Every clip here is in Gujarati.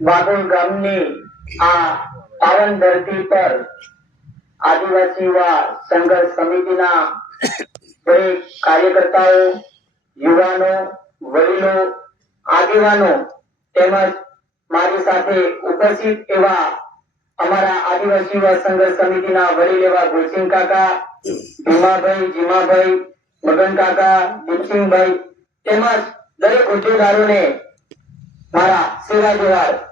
વાગોલ ગામની આ પાવન ધરતી પર આદિવાસી યુવા સંઘર્ષ સમિતિના દરેક કાર્યકર્તાઓ, યુવાનો, વડીલો, આગેવાનો તેમજ મારી સાથે ઉપસ્થિત એવા અમારા આદિવાસી યુવા સંઘર્ષ સમિતિના વડીલ એવા ગુલસિંહ કાકા, ભીમાભાઈ, જીમાભાઈ, મગન કાકા દીપસિંહભાઈ તેમજ દરેક હોદ્દેદારોને મારા સેવા જવાહર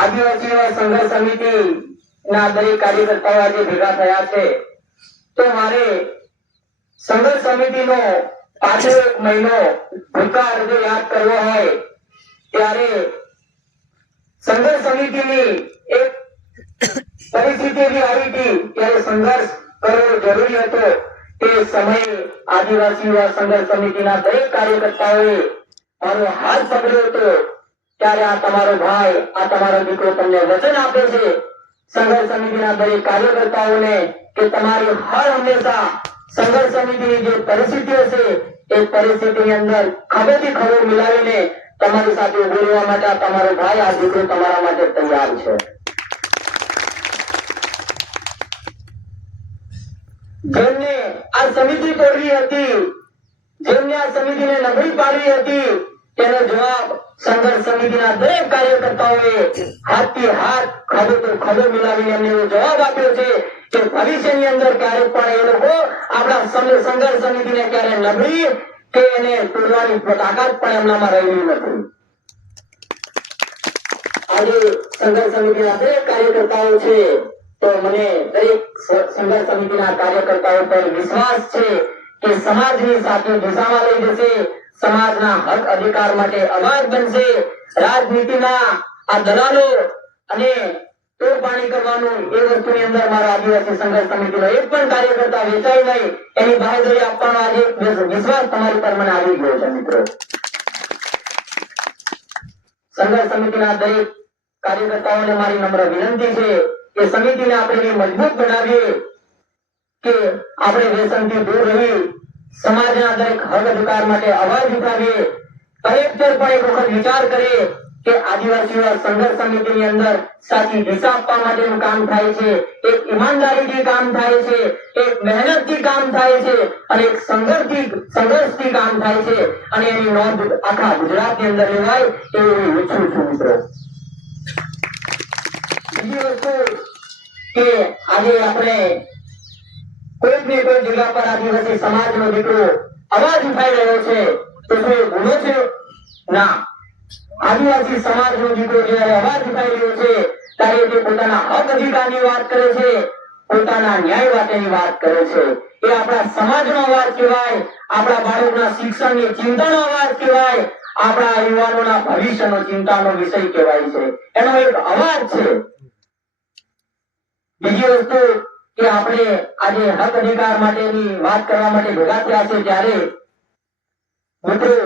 આદિવાસી સંઘર્ષ સમિતિ ના દરેક કાર્યકર્તાઓ આજે ભેગા થયા છે. તો મારે સંઘર્ષ સમિતિનો પાછો એક મહિનો ભૂતકાળ જો યાદ કરવો હોય, ત્યારે સંઘર્ષ સમિતિની એક પરિસ્થિતિ એવી આવી હતી, ત્યારે સંઘર્ષ કરવો જરૂરી હતો. તે સમયે આદિવાસી યુવા સંઘર્ષ સમિતિના દરેક કાર્યકર્તાઓએ મારો હાથ પકડ્યો હતો. ત્યારે આ તમારો ભાઈ, આ તમારો દીકરો તમને વચન આપે છે. સંઘર્ષ સમિતિના દરેક કાર્યકર્તાઓને કે તમારી હર હંમેશા સંઘર્ષ સમિતિની જે પરિસ્થિતિઓ છે એ પરિસ્થિતિની અંદર ખભેથી ખબર મિલાવીને તમારી સાથે ઊભો રહેવા માટે તમારો ભાઈ, આ દીકરો તમારા માટે તૈયાર છે. જેમને આ સમિતિ તોડવી હતી, જેમને આ સમિતિને નબળી પાડવી હતી, તેનો જવાબ સંઘર્ષ સમિતિના દરેક કાર્યકર્તાઓએ હાથથી હાથ ખભે તો ખભે મિલાવીને એમને જવાબ આપ્યો છે કે ભવિષ્યની અંદર ક્યારે પણ એ લોકો આપણા સંઘર્ષ સમિતિને ક્યારે નબળી કે એને તોડવાની તાકાત પણ એમનામાં રહેલી નથી. આજે સંઘર્ષ સમિતિના દરેક કાર્યકર્તાઓ છે, તો મને દરેક સંઘર્ષ સમિતિના કાર્યકર્તાઓ પર વિશ્વાસ છે કે સમાજની સાથે દિશામાં લઈ જશે સમાજના હક અધિકાર માટે અવાજ બનશે. રાજનીતિમાં આ દલાલો અને દરેક કાર્યકર્તાઓને મારી નમ્ર વિનંતી છે કે સમિતિને આપણે મજબૂત બનાવીએ કે આપણે વ્યસનથી દૂર રહી સમાજના દરેક હક અધિકાર માટે અવાજ ઉઠાવીએ. કલેક્ટર પણ એક વખત વિચાર કરીએ કે આદિવાસીઓ સંઘર્ષ સમિતિની અંદર સાચી દિશા આપવા માટેનું કામ થાય છે, એક ઈમાનદારીથી કામ થાય છે, એક મહેનતથી કામ થાય છે, અને એક સંઘર્ષથી સંઘર્ષથી કામ થાય છે. અને એની નોંધ આખા ગુજરાતની અંદર લેવાય એવું હું ઈચ્છું છું મિત્રો. બીજી વસ્તુ કે આજે આપણે કોઈક ને કોઈ જગ્યા પર આદિવાસી સમાજનો દીકરો અવાજ ઉઠાઈ રહ્યો છે, તો શું એ ગુનો છે? ના. આદિવાસી સમાજનો દીકરો જયારે અવાજ ઉઠાઈ રહ્યો છે, ત્યારે તે પોતાના હક અધિકારની વાત કરે છે, પોતાના ન્યાય માટેની વાત કરે છે. એ આપણા સમાજનો અવાજ કહેવાય, આપણા બાળકોના શિક્ષણની ચિંતાનો અવાજ કહેવાય, આપણા યુવાનોના ભવિષ્યનો ચિંતાનો વિષય કહેવાય છે. એનો એક અવાજ છે. બીજી વસ્તુ કે આપણે આજે હક અધિકાર માટેની વાત કરવા માટે ભેગા થયા છે ત્યારે મિત્રો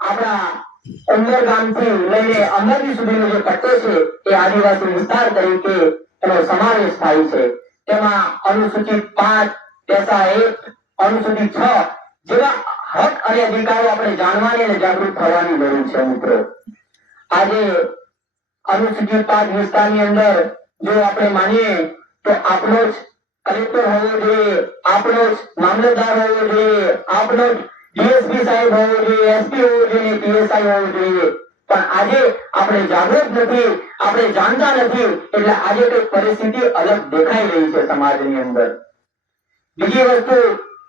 આપણા ઉંદર ગામથી લઈને અમરજી સુધીનો જે પટ્ટો છે એ આદિવાસી વિસ્તાર તરીકે એનો સમાવેશ થાય છે. તેમાં અનુસૂચિત પાંચ, પેસા એક, અનુસૂચિત છ જેવા હક અને અધિકારો આપણે જાણવાની અને જાગૃત થવાની જરૂર છે મિત્રો. આજે અનુસૂચિત પાંચ વિસ્તારની અંદર જો આપણે માનીએ તો આપણો જ કલેક્ટર હોવો જોઈએ આપણો જ મામલતદાર હોવો જોઈએ આપણો જ ડીએસપી સાહેબ હોવો જોઈએ એસપી હોવો જોઈએ પીએસઆઈ હોવો જોઈએ. પણ આજે આપણે જાગૃત નથી, આપણે જાણતા નથી, એટલે આજે કઈ પરિસ્થિતિ અલગ દેખાઈ રહી છે સમાજની અંદર. બીજી વસ્તુ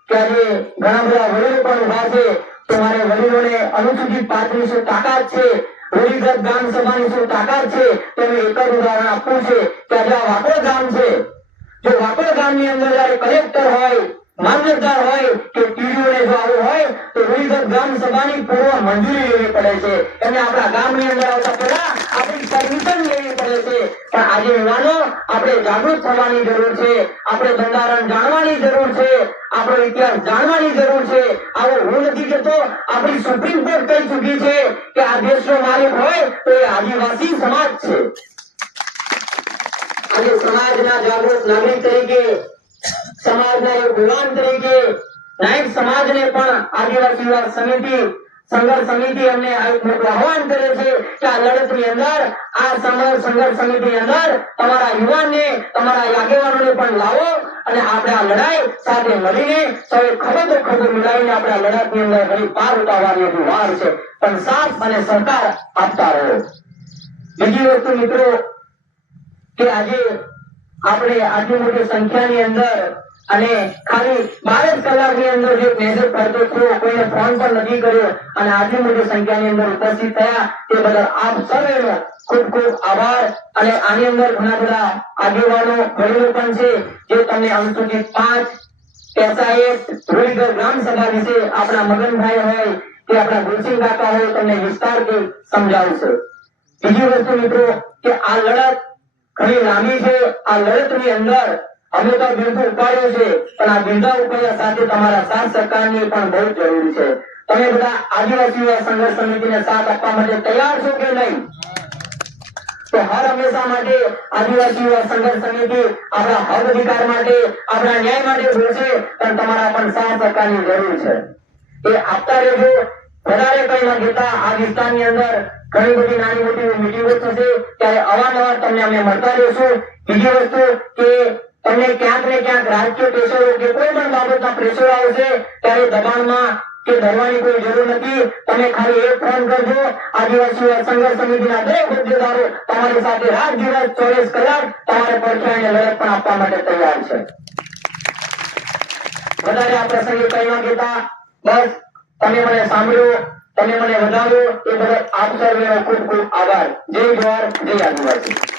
કે આજે ઘણા બધા વડીલો પણ ઊભા છે, તો મારે વડીલોને અનુસૂચિત પાંચની શું તાકાત છે? વડીગત ગામ સભાની શું તાકાત છે? તેનું એક જ ઉદાહરણ આપવું છે કે આજે આ વાકડો ગામ છે જો વાપર ગામની અંદર જયારે કલેક્ટર હોય મામલતદાર હોય કે ટીડીઓને જો આવું હોય, તો રૂઢિગત ગામ સભાની પૂર્વ મંજૂરી લેવી પડે છે. અને આપણા ગામની અંદર આવતા પહેલા આપણી પરમિશન લેવી પડે છે. પણ આજે યુવાનો, આપણે જાગૃત થવાની જરૂર છે. આપણે બંધારણ જાણવાની જરૂર છે. આપણો ઇતિહાસ જાણવાની જરૂર છે. આવો હું નથી કહેતો, આપણી સુપ્રીમ કોર્ટ કહી ચૂકી છે કે આ દેશનો માલિક હોય તો એ આદિવાસી સમાજ છે. આજે સમાજના જાગૃત નાગરિક તરીકે, સમાજના એક યુવાન તરીકે નાયક સમાજને પણ આદિવાસી યુવા સમિતિ સંઘર્ષ સમિતિ અમને આહવાન કરે છે કે આ લડતની અંદર, આ સમર સંઘર્ષ સમિતિ અંદર તમારા યુવાનને, તમારા આગેવાનોને પણ લાવો અને આપણે આ લડાઈ સાથે મળીને સૌએ ખબર તો ખબર મિલાવીને આપણે આ લડતની અંદર ઘડી પાર ઉતારવાની વાર છે. પણ સાથ અને સહકાર આપતા રહો. બીજી વસ્તુ મિત્રો કે આજે આપણે આટલી મોટી સંખ્યાની અંદર અને ખાલી બાર જ કલાકની અંદર જે મેસેજ કરતો થયો કોઈને ફોન પણ નથી કર્યો અને આટલી મોટી સંખ્યાની અંદર ઉપસ્થિત થયા, તે બદલ આપ સૌનો ખૂબ ખૂબ આભાર અને આની અંદર ઘણા બધા આગેવાનો, વડીલો પણ છે, જે તમને અનુસૂચિત પાંચ એસઆઈએસ રૂડીગર ગ્રામ સભા વિશે આપણા મગનભાઈ હોય, કે આપણા ગુલસિંહ કાકા હોય, તમને વિસ્તારથી સમજાવશે. બીજી વસ્તુ મિત્રો, કે આ લડત ઘણી લાંબી છે. આ લડતની અંદર અમે તો બિરદું ઉપાડ્યું છે. પણ આ બિરદા ઉપાડ્યા સાથે તમારા સાથ સહકારની પણ બહુ જરૂરી છે. તમે બધા આદિવાસી સંઘર્ષ સમિતિને સાથ આપવા માટે તૈયાર છો કે નહીં? તો હર હંમેશા માટે આદિવાસી સંઘર્ષ સમિતિ આપણા હક અધિકાર માટે, આપણા ન્યાય માટે બોલશે, પણ તમારા પણ સાથ સરકારની જરૂર છે. એ આપતા રહેજો. વધારે કઈ ન કહેતા આ વિસ્તારની અંદર ઘણી બધી નાની મોટી મીટિંગો થશે ત્યારે અવારનવાર તમને અમે મળતા રહીશું. બીજી વસ્તુ કે તમને ક્યાંક ને ક્યાંક રાજકીય પ્રેશરો કે કોઈ પણ બાબતના પ્રેશરો આવશે, ત્યારે દબાણમાં કે ડરવાની કોઈ જરૂર નથી. તમે ખાલી એક ફોન કરજો. આદિવાસી સંઘર્ષ સમિતિના દરેક હોદ્દેદારો તમારી સાથે રાત દિવસ ચોવીસ કલાક તમારે પડખે લડત પણ આપવા માટે તૈયાર છે. વધારે આ પ્રસંગે ન કહેતા. બસ તમે મને સાંભળ્યો તમે મને વધાવ્યો એ બદલ આપ સર્વેનો ખૂબ ખૂબ આભાર. જય જવાહર, જય આદિવાસી.